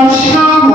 বর্ষা মণ্ডল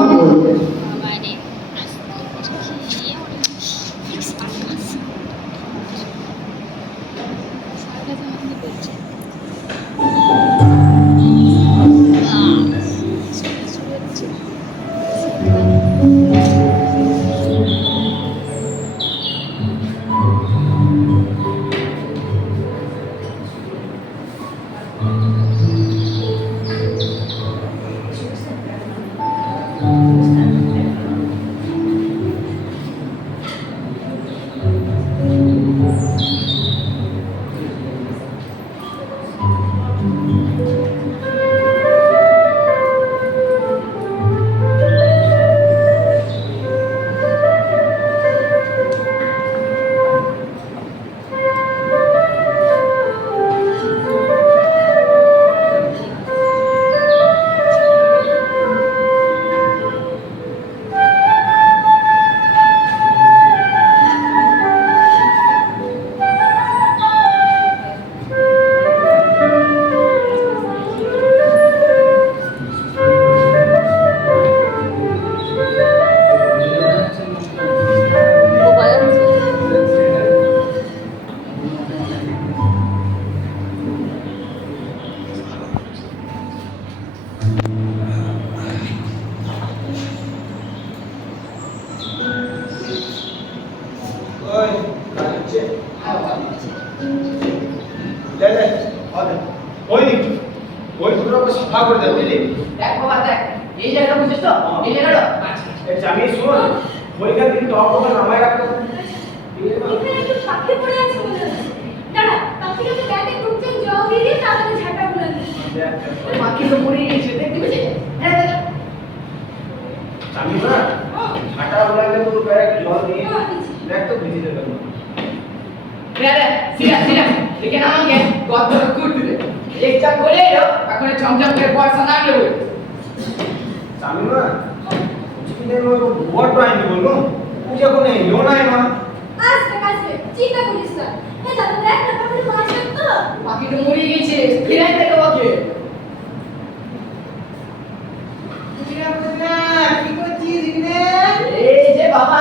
হবে। ওই ওই পুরো সাফা করে দে বুঝলি? দেখ বাবা দেখ। এই জায়গাটা বুঝছিস তো? এই জায়গাটা আচ্ছা। আমি শুন ওইখান থেকে টপ করে নামাই রাখতো এখানে একটু পাখি পড়ে আছে মনে হচ্ছে। দাঁড়া পাখিটাকে ব্যাগে ঢুকছে জল দিয়ে দিয়ে তাড়াতাড়ি ঝাঁটা বুলান ওই তো মরে গেছে দেখতে হ্যাঁ আমি না? তো জল দিয়ে হ্যাঁ, দেখ তো ভিজে যাবে। দেখ দেখ সিরিয়াস সিরিয়াস দেখে না আমাকে গদ্দর করতে দে এক চাক করে এলো এখন চমচম করে পয়সা না নেবে। আমি না বলল পূজা এলো না মা। আসবে আসবে চিন্তা করিস না। এ দাদা দেখ না পাখিটা মাছ তো। পাখি তো মরে গেছে ফিরাই দেখো ওকে এই যে বাবা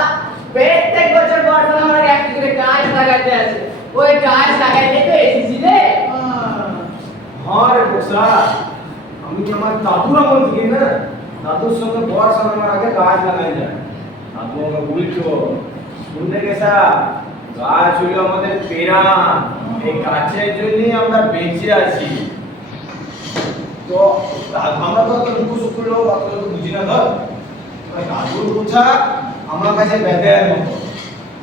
প্রত্যেক বছর বর্ষা আমার একটা করে গাছ লাগাতে আছে ওই গাছ লাগাইতে তো এসেছি রে হ্যাঁ রে বসা আমি যে আমার দাদুর থেকে না? দাদুর সঙ্গে সঙ্গে আমার আগে গাছ লাগাই যায় দাদু আমাকে উল্টো শুনতে গেছা গাছ হইল আমাদের পেরা এই গাছের জন্যই আমরা বেঁচে আছি। তো আমরা তো অত লুকু লোক অত লোক বুঝি না ধর দাদুর বোঝা আমার কাছে বেদের মতো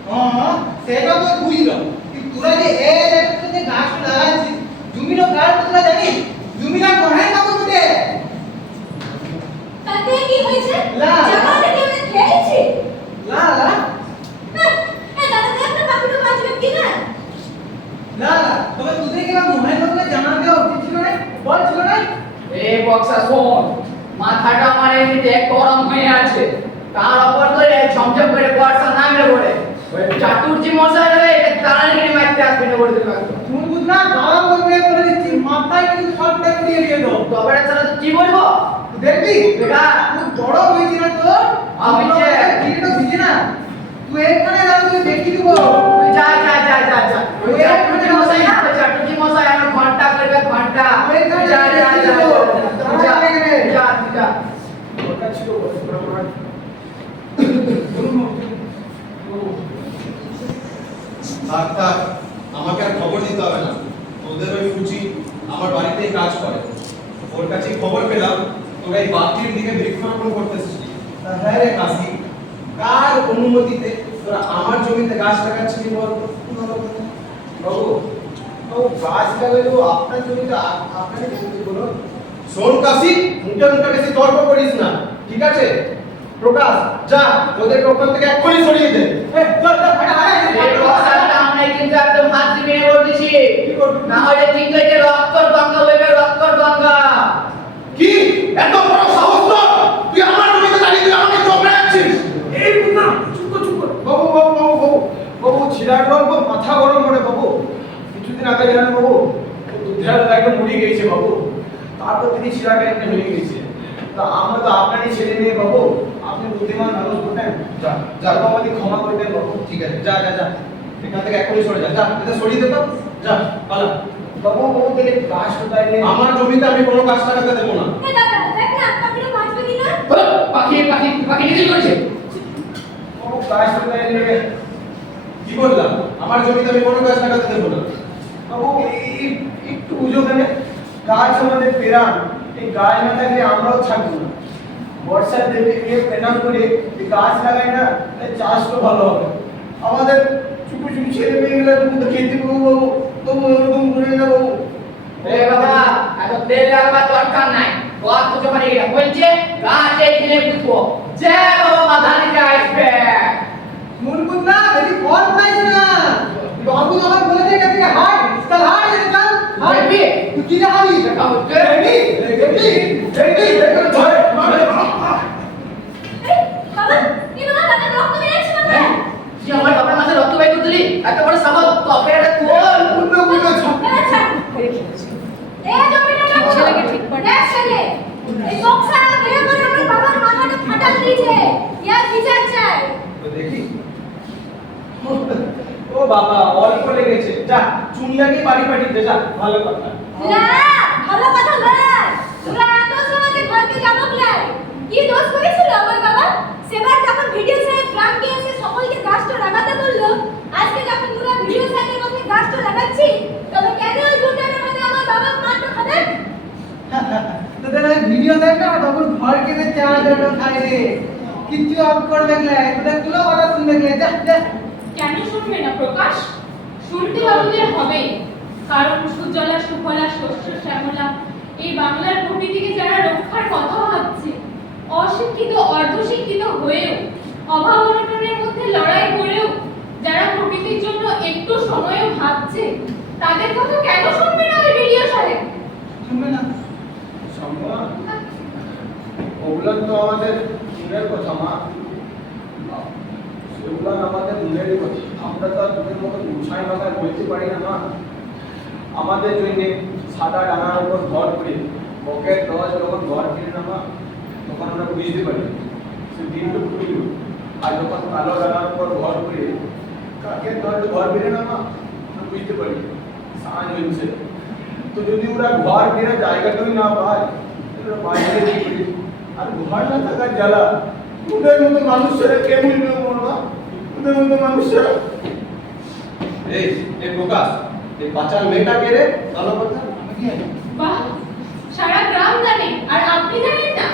হ্যাঁ, সেটা তো বুঝলাম তোরা যে এ যে গাছটা লাগাচ্ছিস জমিনো গাছ তোরা জানিস। জমিনা কোথায় কাপড় কি হয়েছে। জামাটা কি খেয়েছি। হ্যাঁ, এ দাদা দেখ না পাখিটা বাঁচবে কি না? না না তবে তোদের কি মনে করলে জানা দেওয়া উচিত ছিল না বল ছিল না। এ বক্সা শোন মাথাটা আমার এমনিতে গরম হয়ে আছে। তার উপর করে ঝমঝম করে বর্ষা নামলে পড়ে ওই চাতুর্জি মশাই রে এটা তাড়াতাড়ি মারতে আসবে না বলে দিলাম। তুমি বুঝ না বলবে করে দিচ্ছি মাথায় কিন্তু সব টাইম দিয়ে দিয়ে দাও। তবে ছাড়া কি বলব? দেখবি দেখা তুই বড় হয়েছি না তো আমি যে তো ভিজে না তুই এখানে না তুই দেখি দিব তুই যা যা যা যা যা ওই চাতুর্জি মশাই না ওই চাতুর্জি মশাই আমার ঘণ্টা করবে ঘণ্টা ওইখানে যা যা যা দেখিয়ে দেবো। তুই যা দাঁড়া এখানে। তুই যা তুই যা ওটা ছিল ওটা ওটা থাক থাক আমাকে আর খবর দিতে হবে না ওদের ওই ফুচি আমার বাড়িতেই কাজ করে ওর কাছে খবর পেলাম তোরা এই বাতির দিকে বৃক্ষরোপণ করতেছিস তা হ্যাঁ রে কাশি কার অনুমতিতে তোরা আমার জমিতে গাছ লাগাচ্ছিস বল? বাবু বাবু গাছ লাগালেও আপনার জমিতে আপনাকে কেন বলুন। শোন কাশি মুখে মুখে বেশি তর্ক করিস না ঠিক আছে? প্রকাশ যা ওদের ওখান থেকে এক্ষুনি সরিয়ে দে। কিন্তু একদম হাত দিয়ে বলতেছি। না হলে কিন্তু এই যে রক্তর গঙ্গা হইবে রক্তর গঙ্গা কি এত বড় সাহস তোর তুই আমার জমিতে দাঁড়িয়ে তুই আমাকে চোখ রাখছিস! এই না চুপ চুপ বাবু বাবু বাবু বাবু বাবু ছিলার বাবু মাথা গরম করে বাবু। কিছুদিন আগে জানেন বাবু দুধের একটা মুড়ি গেছে বাবু। তারপর থেকে ছিলাটা একটা হয়ে গেছে তো আমরা তো আপনারই ছেলে মেয়ে বাবু। আপনি বুদ্ধিমান মানুষ বটেন যা যা বাবু আমাদের ক্ষমা করবেন বাবু। ঠিক আছে যা যা যা। এখান থেকে এখনই সরে যা যা এটা সরিয়ে দে তো যা পালা। বাবু বাবু তাহলে গাছ কোথায় নেই? আমার জমিতে আমি কোনো কাজ লাগাতে দেবো না। এ দাদা দেখ না পাখিটা বাঁচবে পাখি পাখি পাখি নিজেই করেছে। বাবু গাছ কোথায় নেই কি বললাম? আমার জমিতে আমি কোনো কাজ লাগাতে দেবো না। বাবু এই- একটু বুঝো কেন গাছ আমাদের পেরান। এই গাছ না থাকলে আমরাও থাকব না। বর্ষার দেবে গিয়ে পেনাম করে এই গাছ লাগাই না তাহলে চাষ তো ভালো হবে। আমাদের চুপু চুপু ছেলে মেয়েগুলো তুমি তো খেতে পাবো বাবু। তবু ওরকম করে না বাবু এ বাবা এত তেল লাগাবার দরকার নাই। বাদ তো যখন এটা বলছে গাছে খেলে বুঝব যে বাবা বাধা নিতে আসবে। মুনকুন না বেশি ফল খাইস না। বাবু যখন বলেছে এটা থেকে হাট তাহলে হাট এটা চল হাট। তুই কি দেখাবি? দেখা হচ্ছে রেডি রেডি রেডি এই বাবা কি বাবা দাদা রক্ত বেরিয়েছে বাবা হ্যাঁ, আমার বাবার মাঝে রক্ত বাইর করে দিলি। এত বড় সাহস কপের একটা কোল অন্য কোনো ছ- আচ্ছা এই জমিটা না ছেলেকে ঠিক করে। এই বক্সা বিয়ে করে আমার বাবার মাথাটা ফাটাল দিয়েছে ইয়ার বিচার চাই তো দেখি ও বাবা অল্প লেগেছে। যা চুন লাগিয়ে বাড়ি পাঠিয়ে দে যা ভালো কথা। না ভালো কথা নয় তোরা এত সমাজে ঘরকে যাবক লাই কি দোষ করেছিল আমার বাবা সেবার যখন ভিডিও সাহেব গ্রামকে এসে সকলকে গাছটা লাগাতে বলল আজকে যখন তোরা ভিডিও সাহেবের মধ্যে গাছটা লাগাচ্ছি তবে কেন ওই গুন্ডাদের মধ্যে আমার বাবা মারটা খাবেন তোদের ওই ঘর কথা কেন শুনবে না, প্রকাশ? শুনতে বাবুদের হবে কারণ সুফলা শ্যামলা, এই বাংলার প্রকৃতিকে যারা রক্ষার কথা ভাবছে, অশিক্ষিত, অর্ধশিক্ষিত হয়েও, অভাব অনটনের মধ্যে লড়াই করেও, যারা প্রকৃতির জন্য একটু সময়ও ভাবছে, তাদের কথা কেন শুনবে না ওই ভিডিও সাহেব শুনবে না সম্মান ওগুলো তো আমাদের মনের কথা, মা। সেগুলো আমাদের মনেরই কথা। আমরা তো আর তোদের মতো গুছাই ভাষায় বলতে পারি না, মা। আমাদের জন্যে সাদা ডানার উপর ঘর করে বকের দশ যখন ঘর কিনে না, মা, তখন আমরা বুঝতে পারি। সে দিনটা খুলিল আর যখন কালো ডানার উপর ঘর করে কাকের দশ ঘর বেড়ে না, মা, আমরা বুঝতে পারি। সাঁঝ হয়েছে। তো যদি ওরা ঘর ফেরা জায়গাটাই না পায়, তাহলে ওরা বাইরে কি করি আর ঘর থাকার জ্বালা। ওদের মতো মানুষেরা কে বলবে ওদের মতো মানুষেরা? এই এই প্রকাশ এই বাচ্চার মেয়েটা কে রে? ভালো কথা? বাহ সারা গ্রাম জানে আর আপনি জানেন না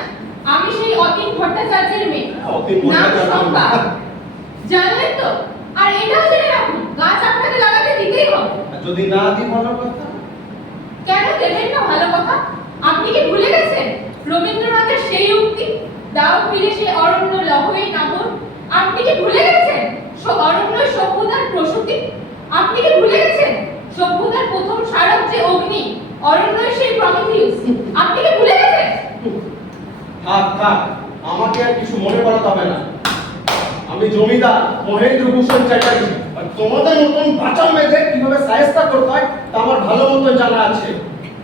আমি সেই অতীন ভট্টাচার্যের মেয়ে। অতীন নাম ভট্টাচার্য। জানলেন তো? আর এটাও জেনে রাখুন গাছ আপনাকে লাগাতে দিতেই হবে। যদি না দিই ভালো কথা? কেন দেবেন না ভালো কথা? আপনি কি ভুলে গেছেন? রবীন্দ্রনাথের সেই উক্তি, দাও ফিরে সে অরণ্য লহই নামন আপনি কি ভুলে গেছেন সব অরণ্য সভ্যতার প্রসূতি? আপনি কি ভুলে গেছেন সভ্যতার প্রথম স্মারক যে অগ্নি অরণ্য সেই প্রমিথিউস? আপনি কি ভুলে গেছেন? থাক থাক, আমাকে আর কিছু মনে করাতে হবে না। আমি জমিদার মহেন্দ্র ভূষণ চ্যাটার্জি, আর তোমাদের মতন বাঁচার মেয়েদের কীভাবে সাহেস্তা করতে হয় তা আমার ভালো মতন জানা আছে।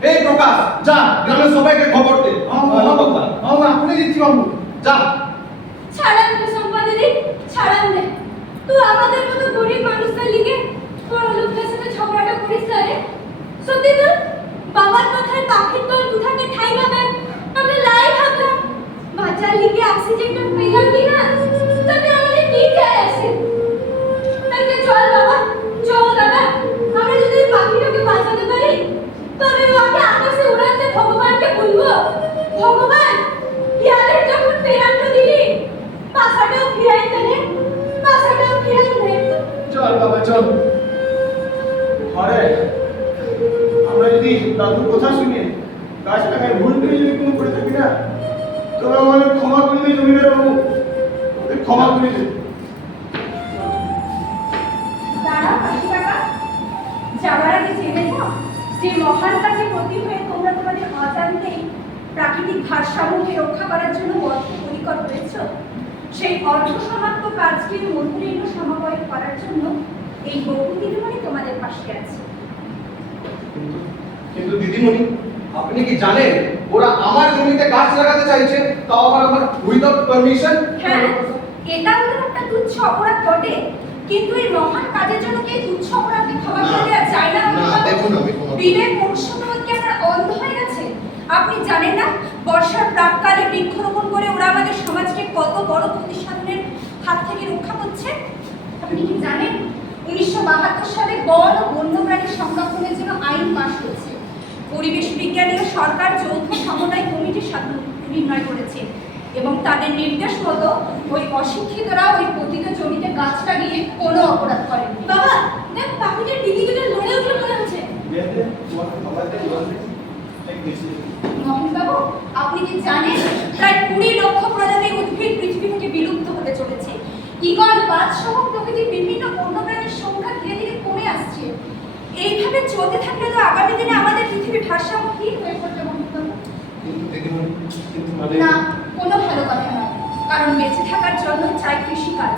এই প্রকাশ যা গ্রামের সবাইকে খবর দে। এখনই দিচ্ছি বাবু যা ছাড়ান তো সম্পা দিদি ছাড়ান দে তুই আমাদের মতো গরিব মানুষদের লিগে বড় লোকদের সাথে ঝগড়াটা করিস না রে। সত্যি তো বাবার কথায় পাখির দল কোথাকে ঠাই পাবে? আমরা লাই থাকলাম বাচ্চার লিগে অক্সিজেনটা পেলাম কি না তবে আমাদের ক্ষমা করে দিই জমিদার বাবু। ক্ষমা করে দিই দাঁড়া পাখি কাকা যাওয়ার আগে জেনে যাও যে মহান কাজে প্রতি হয়ে তোমরা তোমাদের অজান্তেই প্রাকৃতিক ভারসাম্যকে রক্ষা করার জন্য বদ্ধপরিকর হয়েছ সেই অর্ধ সমাপ্ত কাজকে মন্ত্রীর সমাবয় করার জন্য এই বহু দিদিমণি তোমাদের পাশে আছে। কিন্তু কিন্তু দিদিমণি আপনি কি জানেন ওরা আমার জমিতে গাছ লাগাতে চাইছে তাও আবার আমার উইদাউট পারমিশন হ্যাঁ এটা ওদের একটা তুচ্ছ অপরাধ বটে। কিন্তু এই মহান কাজের জন্য কি তুচ্ছ অপরাধকে ক্ষমা করে দেওয়া যায় না? দেখুন আমি মনুষ্যত্ব কি আপনার অন্ধ হয়ে গেছে? আপনি জানেন না বর্ষার প্রাককালে বৃক্ষরোপণ করে ওরা আমাদের সমাজকে কত বড় ক্ষতি সাধনের হাত থেকে রক্ষা করছে? আপনি কি জানেন? উনিশশো বাহাত্তর সালে বন ও বন্যপ্রাণী সংরক্ষণের জন্য আইন পাশ হয়েছে পরিবেশ বিজ্ঞানী ও সরকার যৌথ সমন্বয় কমিটির সাধন নির্ণয় করেছে এবং তাদের নির্দেশ মতো ওই অশিক্ষিতরা ওই পতিত জমিতে গাছ লাগিয়ে কোনো অপরাধ করেন। বাবা, দেখ পাখিদের ডিঙি দুটো লড়ে উঠল মনে হচ্ছে। মহেশবাবু, আপনি কি জানেন, প্রায় কুড়ি লক্ষ প্রজাতির উদ্ভিদ পৃথিবী থেকে বিলুপ্ত হতে চলেছে। ঈগল বাজ সহ প্রকৃতির বিভিন্ন বন্যপ্রাণীর সংখ্যা ধীরে ধীরে কমে আসছে। এইভাবে চলতে থাকলে তো আগামী দিনে আমাদের পৃথিবীর ভারসাম্যহীন হয়ে পড়বে না কোনো ভালো কথা নয়। কারণ বেঁচে থাকার জন্য চাই কৃষিকাজ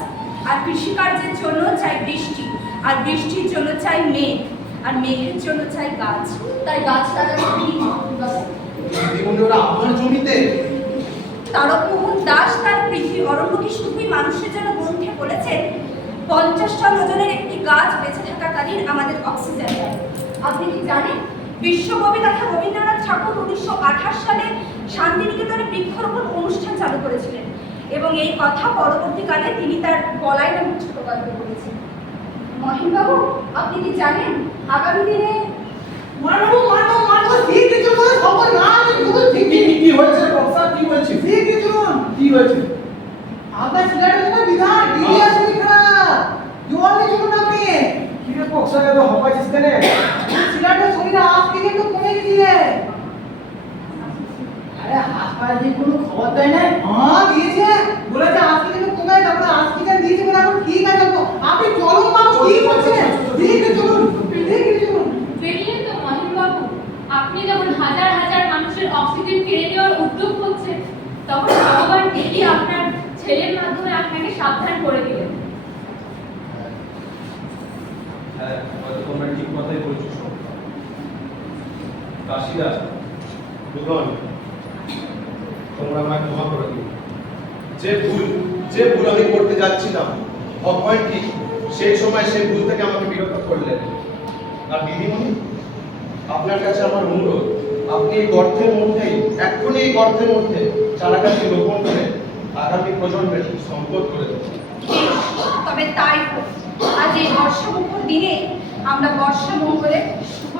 আর কৃষিকার্যের জন্য চাই বৃষ্টি আর বৃষ্টির জন্য চাই মেঘ আর মেঘের জন্য চাই গাছ। তাই গাছ লাগানো জমিতে? তারকমোহন দাস তার পৃথিবী অরণ্যকে শুধুই মানুষের জন্য গ্রন্থে বলেছেন পঞ্চাশ টন ওজনের একটি গাছ বেঁচে থাকাকালীন আমাদের অক্সিজেন দেয়। আপনি কি জানেন? বিশ্বকবি তথা রবীন্দ্রনাথ ঠাকুর উনিশশো আঠাশ সালে শান্তিনিকেতনে বৃক্ষরোপণ অনুষ্ঠান চালু করেছিলেন এবং এই কথা পরবর্তীকালে তিনি তার বলাই নামক ছোট গল্পে বলেছেন মহিনবাবু আপনি কি জানেন আগামী দিনে মানবো মানবো মানবো ঠিক কিছু করে খবর না আমি গুগল কি ঠিক কি কি হয়েছে? কি কিছু কি হয়েছে? আপনার ছেলেটা বিধান খারাপ জোয়ার কিছু না আপনি কি রে বক্সা কে তো হপাইছিস কেনে ছেলেটা শরীরে আজ থেকে একটু কমে গেছিলে আরে হাসপাতালে কোনো খবর দেয় না হ্যাঁ দিয়েছে বলেছে আজ থেকে একটু কমে তারপরে আজ থেকে দিয়েছে বলে এখন ঠিক আছে আপু। আপনি চলুন বাবু কি করছেন ঠিক আছে চলুন ঠিক আছে চলুন দেখলেন তো মহিমবাবু আপনি যখন হাজার হাজার মানুষের অক্সিজেন কেড়ে নেওয়ার উদ্যোগ হচ্ছে তখন ভগবান ঠিকই আপনার ছেলের মাধ্যমে আপনাকে সাবধান করে দিলেন হ্যাঁ তোমরা ঠিক কথাই বলছো সব। কাশিদা বুঝলাম তোমরা আমায় ক্ষমা করে দিও। যে ভুল যে ভুল আমি করতে যাচ্ছিলাম ভগবান ঠিক সেই সময় সেই ভুল থেকে আমাকে বিরত করলেন? আর দিদিমণি আপনার কাছে আমার অনুরোধ আপনি এই গর্তের মধ্যেই এক্ষুনি এই গর্তের মধ্যে চারা গাছটি রোপণ করে আগামী প্রজন্মের সম্পদ করে দেবেন। তবে তাই হোক। আজ এই মঙ্গল দিনে আমরা বর্ষা মঙ্গলের শুভ